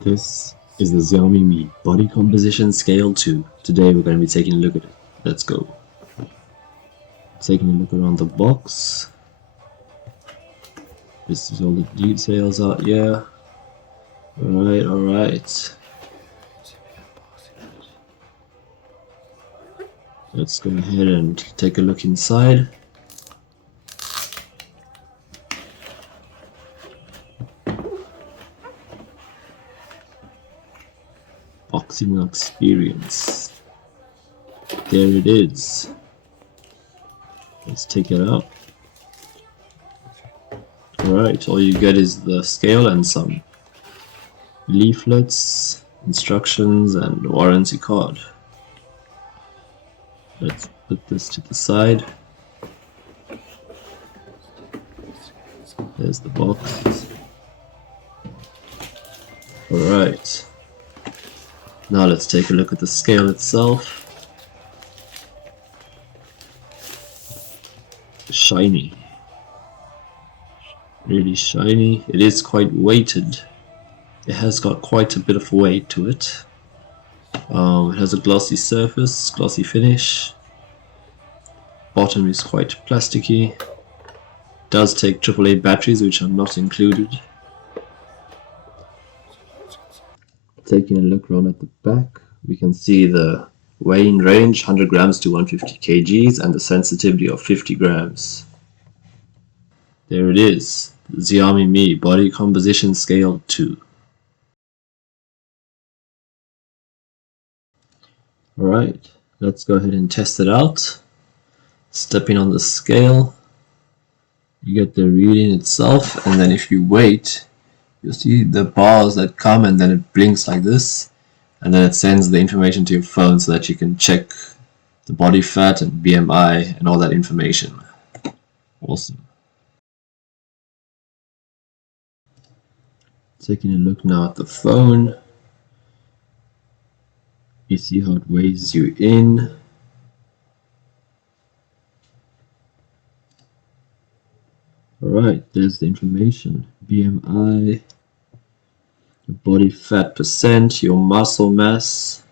This is the Xiaomi Mi Body Composition Scale 2. Today we're going to be taking a look at it. Let's go. Taking a look around the box. This is all the details out here. Alright. Let's go ahead and take a look inside. Boxing experience. There it is. Let's take it out. Alright, all you get is the scale and some leaflets, instructions, and warranty card. Let's put this to the side. There's the box. Alright. Now let's take a look at the scale itself. Shiny. Really shiny. It is quite weighted. It has got quite a bit of weight to it. It has a glossy surface, glossy finish. Bottom is quite plasticky. Does take AAA batteries, which are not included. Taking a look around at the back, we can see the weighing range 100 grams to 150 kgs and the sensitivity of 50 grams. There it is, the Xiaomi Mi Body Composition Scale 2. Alright, let's go ahead and test it out. Stepping on the scale, you get the reading itself, and then if you wait, you'll see the bars that come and then it blinks like this, and then it sends the information to your phone so that you can check the body fat and BMI and all that information. Awesome. Taking a look now at the phone, you see how it weighs you in. Alright, there's the information. BMI, your body fat percent, your muscle mass.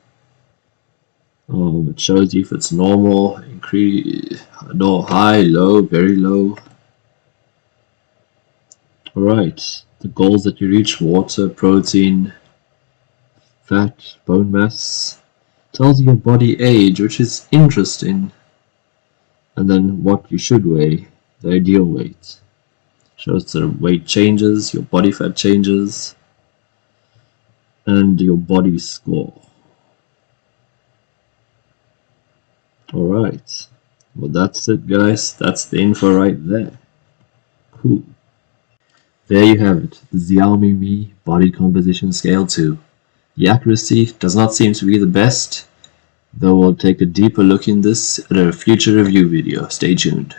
It shows you if it's normal, increase, no, high, low, very low. Alright, the goals that you reach: water, protein, fat, bone mass. Tells you your body age, which is interesting. And then what you should weigh, the ideal weight. Shows the weight changes, your body fat changes, and your body score. Alright, well that's it guys, that's the info right there. Cool. There you have it, the Xiaomi Mi Body Composition Scale 2. The accuracy does not seem to be the best, though we'll take a deeper look in this at a future review video. Stay tuned.